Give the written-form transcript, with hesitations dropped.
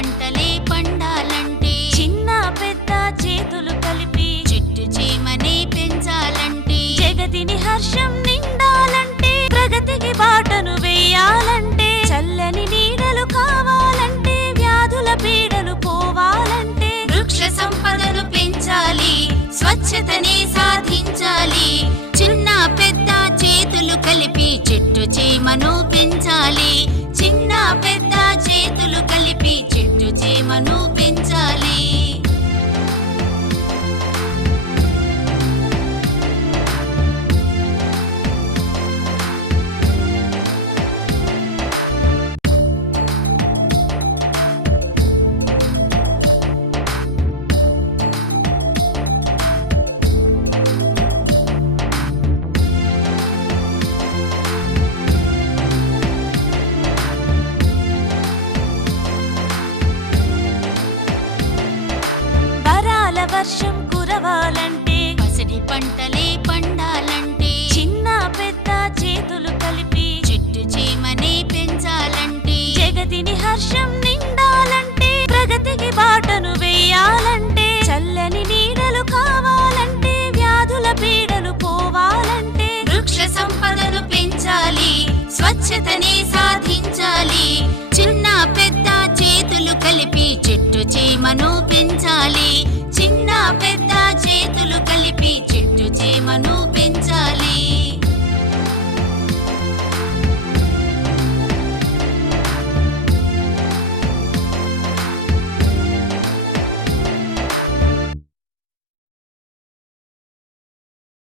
పంటలే పండాలంటే చిన్న పెద్ద చేతులు కలిపి చెట్టు చేమనే పెంచాలంటే జగతిని హర్షం నిండాలంటే ప్రగతికి బాటను వేయాలంటే చల్లని నీడలు కావాలంటే వ్యాధుల పీడలు పోవాలంటే వృక్ష సంపదను పెంచాలి, స్వచ్ఛతనే సాధించాలి. చిన్న పెద్ద చేతులు కలిపి చెట్టు చేమను పెంచాలి. చిన్న పెద్ద చేతులు కలిపి చెట్టు చేమను పెంచాలి. వర్షం కురవాలంటే పసిడి పంటలే పండాలంటే చిన్న పెద్ద చేతులు కలిపి చెట్టు చేమనే పెంచాలంటే జగతిని హర్షం నిండాలంటే ప్రగతికి బాటను వేయాలంటే చల్లని నీడలు కావాలంటే వ్యాధుల పీడలు పోవాలంటే వృక్ష సంపదను పెంచాలి, స్వచ్ఛతనే సాధించాలి. చిన్న పెద్ద చేతులు కలిపి చెట్టు చేమను పెంచాలి. చిన్న పెద్ద చేతులు కలిపి చెట్టు చేమను